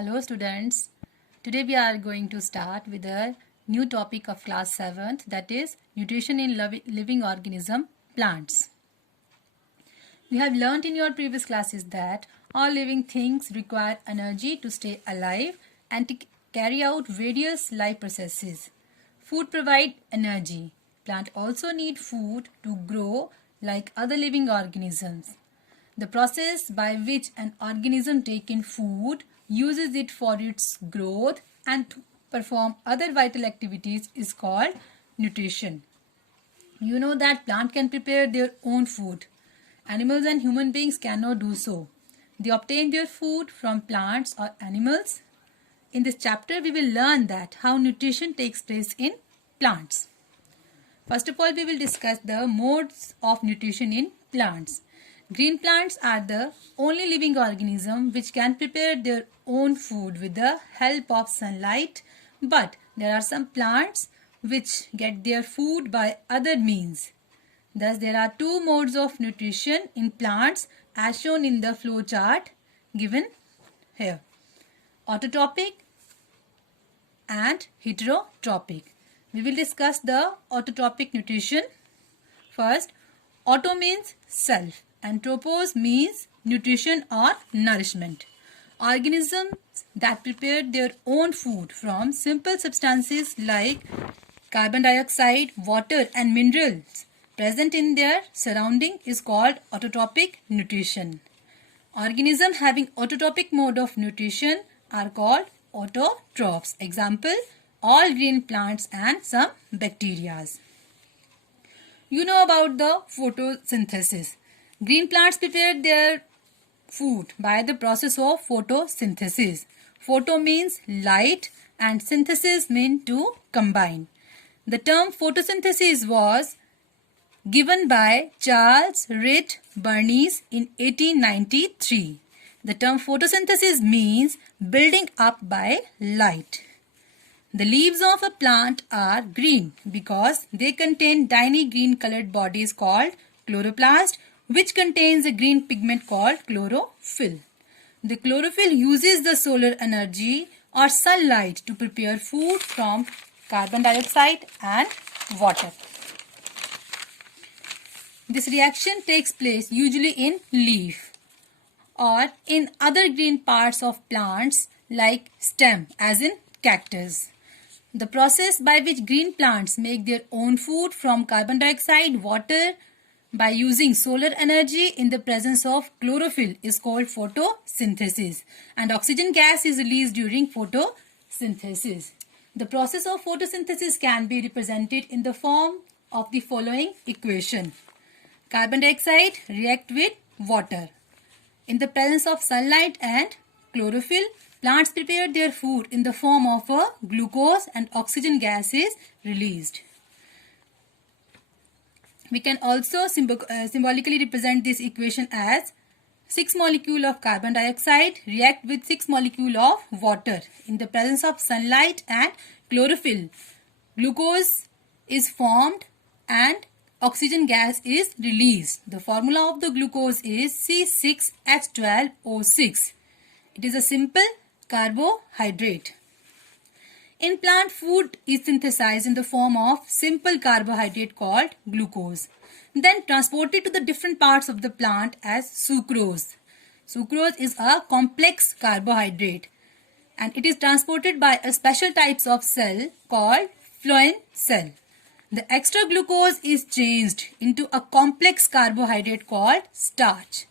Hello students. Today we are going to start with a new topic of class 7th, that is nutrition in living organism plants. We have learnt in your previous classes that all living things require energy to stay alive and to carry out various life processes. Food provides energy. Plant also need food to grow like other living organisms. The process by which an organism takes in food, uses it for its growth and to perform other vital activities is called nutrition. You know that plant can prepare their own food. Animals and human beings cannot do so. They obtain their food from plants or animals. In this chapter, we will learn that how nutrition takes place in plants. First of all, we will discuss the modes of nutrition in plants. Green plants are the only living organism which can prepare their own food with the help of sunlight, but there are some plants which get their food by other means. Thus, there are two modes of nutrition in plants as shown in the flow chart given here: autotrophic and heterotrophic. We will discuss the autotrophic nutrition. First, auto means self and tropos means nutrition or nourishment. Organisms that prepare their own food from simple substances like carbon dioxide, water and minerals present in their surrounding is called autotrophic nutrition. Organisms having autotrophic mode of nutrition are called autotrophs. Example, all green plants and some bacteria. You know about the photosynthesis. Green plants prepare their food by the process of photosynthesis. Photo means light and synthesis means to combine. The term photosynthesis was given by Charles Ritt Bernays in 1893. The term photosynthesis means building up by light. The leaves of a plant are green because they contain tiny green colored bodies called chloroplast, which contains a green pigment called chlorophyll. The chlorophyll uses the solar energy or sunlight to prepare food from carbon dioxide and water. This reaction takes place usually in leaf or in other green parts of plants like stem, as in cactus. The process by which green plants make their own food from carbon dioxide, water, by using solar energy in the presence of chlorophyll is called photosynthesis, and oxygen gas is released during photosynthesis. The process of photosynthesis can be represented in the form of the following equation. Carbon dioxide react with water. In the presence of sunlight and chlorophyll, plants prepare their food in the form of a glucose and oxygen gas is released. We can also symbolically represent this equation as 6 molecules of carbon dioxide react with 6 molecules of water. In the presence of sunlight and chlorophyll, glucose is formed and oxygen gas is released. The formula of the glucose is C6H12O6. It is a simple carbohydrate. In plant, food is synthesized in the form of simple carbohydrate called glucose, then transported to the different parts of the plant as sucrose. Sucrose is a complex carbohydrate and it is transported by a special types of cell called phloem cell. The extra glucose is changed into a complex carbohydrate called starch.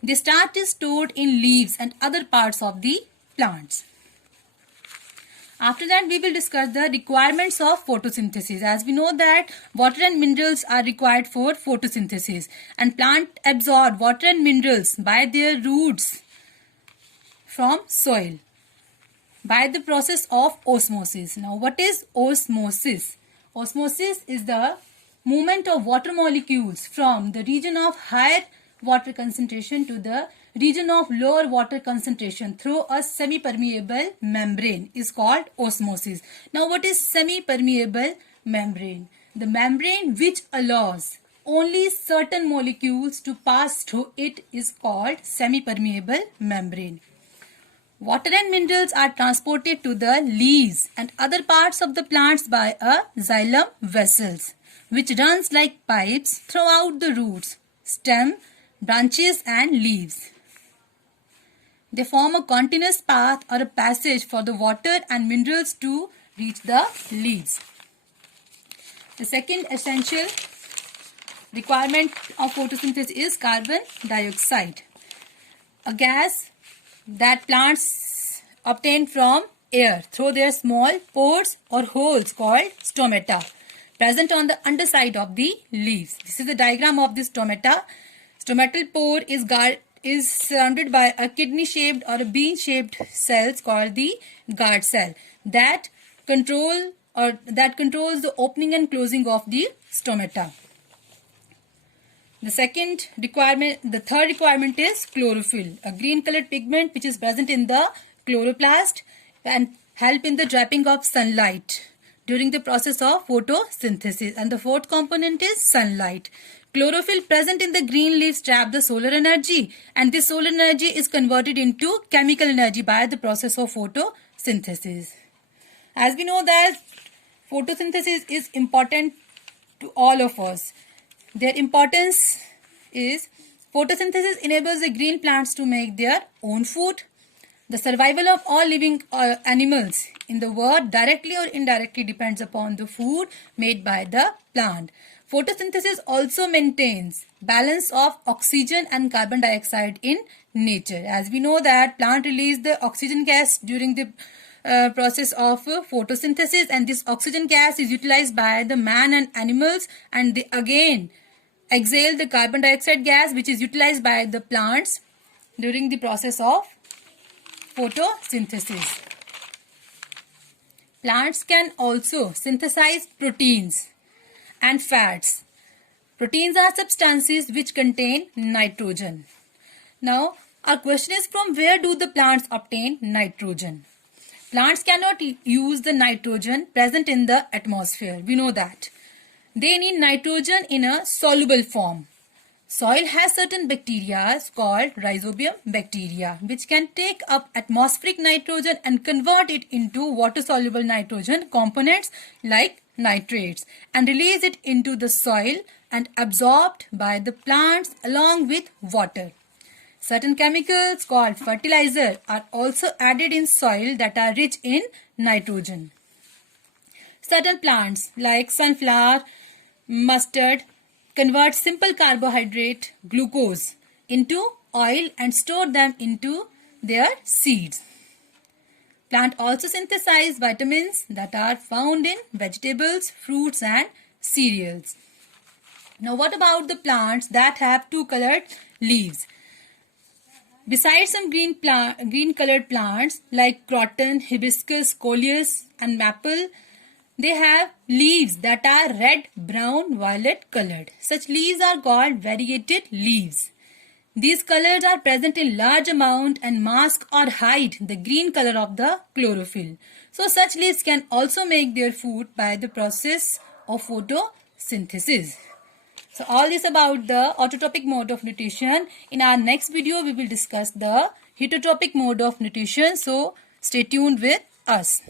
The starch is stored in leaves and other parts of the plants. After that, we will discuss the requirements of photosynthesis. As we know that water and minerals are required for photosynthesis, and plant absorb water and minerals by their roots from soil by the process of osmosis. Now, what is osmosis? Osmosis is the movement of water molecules from the region of higher water concentration to the region of lower water concentration through a semi-permeable membrane is called osmosis. Now, what is semi-permeable membrane? The membrane which allows only certain molecules to pass through it is called semi-permeable membrane. Water and minerals are transported to the leaves and other parts of the plants by a xylem vessels, which runs like pipes throughout the roots, stem, branches and leaves. They form a continuous path or a passage for the water and minerals to reach the leaves. The second essential requirement of photosynthesis is carbon dioxide, a gas that plants obtain from air through their small pores or holes called stomata present on the underside of the leaves. This is the diagram of the stomata. Stomatal pore is surrounded by a kidney-shaped or a bean-shaped cells called the guard cell that controls the opening and closing of the stomata. The third requirement is chlorophyll, a green colored pigment which is present in the chloroplast and help in the trapping of sunlight during the process of photosynthesis. And the fourth component is sunlight. Chlorophyll present in the green leaves trap the solar energy, and this solar energy is converted into chemical energy by the process of photosynthesis. As we know that photosynthesis is important to all of us. Their importance is photosynthesis enables the green plants to make their own food. The survival of all living animals in the world directly or indirectly depends upon the food made by the plant. Photosynthesis also maintains balance of oxygen and carbon dioxide in nature. As we know that plant release the oxygen gas during the process of photosynthesis, and this oxygen gas is utilized by the man and animals, and they again exhale the carbon dioxide gas which is utilized by the plants during the process of photosynthesis. Plants can also synthesize proteins and fats. Proteins are substances which contain nitrogen. Now, our question is, from where do the plants obtain nitrogen? Plants cannot use the nitrogen present in the atmosphere. We know that. They need nitrogen in a soluble form. Soil has certain bacteria called rhizobium bacteria which can take up atmospheric nitrogen and convert it into water-soluble nitrogen components like nitrates and release it into the soil and absorbed by the plants along with water. Certain chemicals called fertilizer are also added in soil that are rich in nitrogen. Certain plants like sunflower, mustard convert simple carbohydrate glucose into oil and store them into their seeds. Plant also synthesize vitamins that are found in vegetables, fruits and cereals. Now what about the plants that have two colored leaves? Besides some green colored plants like croton, hibiscus, coleus and maple, they have leaves that are red, brown, violet colored. Such leaves are called variegated leaves. These colors are present in large amount and mask or hide the green color of the chlorophyll. So such leaves can also make their food by the process of photosynthesis. So all this about the autotrophic mode of nutrition. In our next video, we will discuss the heterotrophic mode of nutrition. So stay tuned with us.